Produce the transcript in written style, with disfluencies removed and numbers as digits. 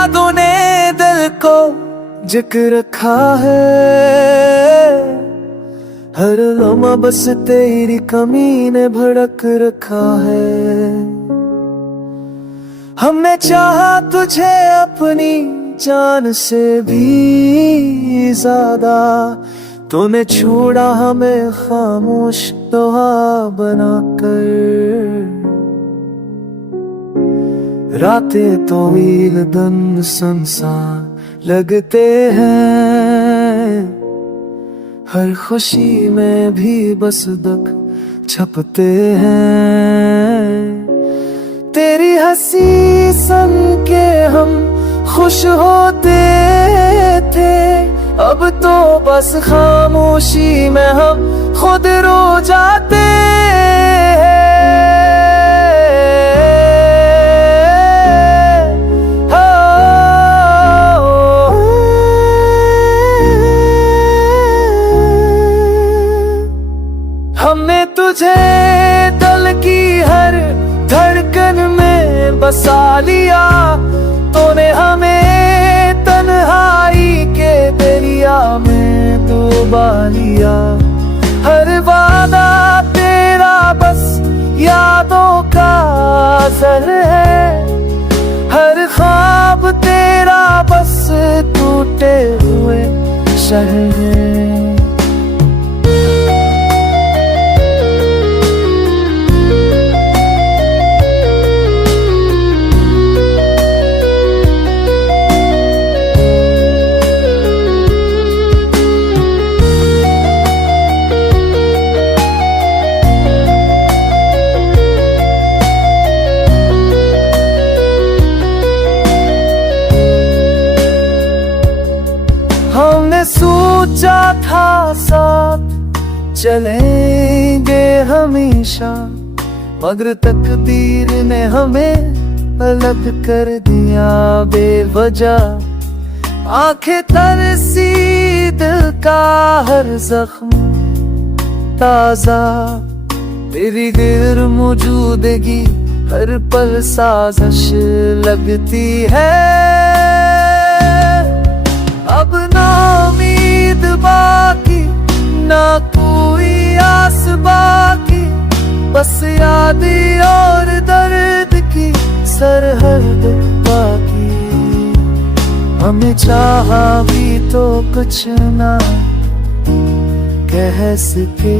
यादों ने दिल को जिक्र रखा है, हर लम्हा बस तेरी कमी ने भड़क रखा है। हमने चाहा तुझे अपनी जान से भी ज्यादा, तूने छोड़ा हमें खामोश दुआ बनाकर। रातें तवील दिन सुनसान लगते हैं, हर खुशी में भी बस दुख छपते हैं। तेरी हंसी सुन के हम खुश होते थे, अब तो बस खामोशी में हम खुद रो जाते हैं। हमने तुझे दिल की हर धड़कन में बसा लिया, तूने हमें तन्हाई के दरिया में डुबा लिया। हर वादा तेरा बस यादों का असर है, हर ख्वाब तेरा बस टूटे हुए शहर है। हमने सोचा था साथ चलेंगे हमेशा, मगर तकदीर ने हमें अलग कर दिया बेवजह। आंखें तरसी दिल का हर जख्म ताजा, तेरी गैर मौजूदगी हर पल साजिश लगती है। अब ना उम्मीद बाकी, ना कोई आस बाकी, बस याद और दर्द की सरहद बाकी। हमें चाहा भी तो कुछ ना कह सके।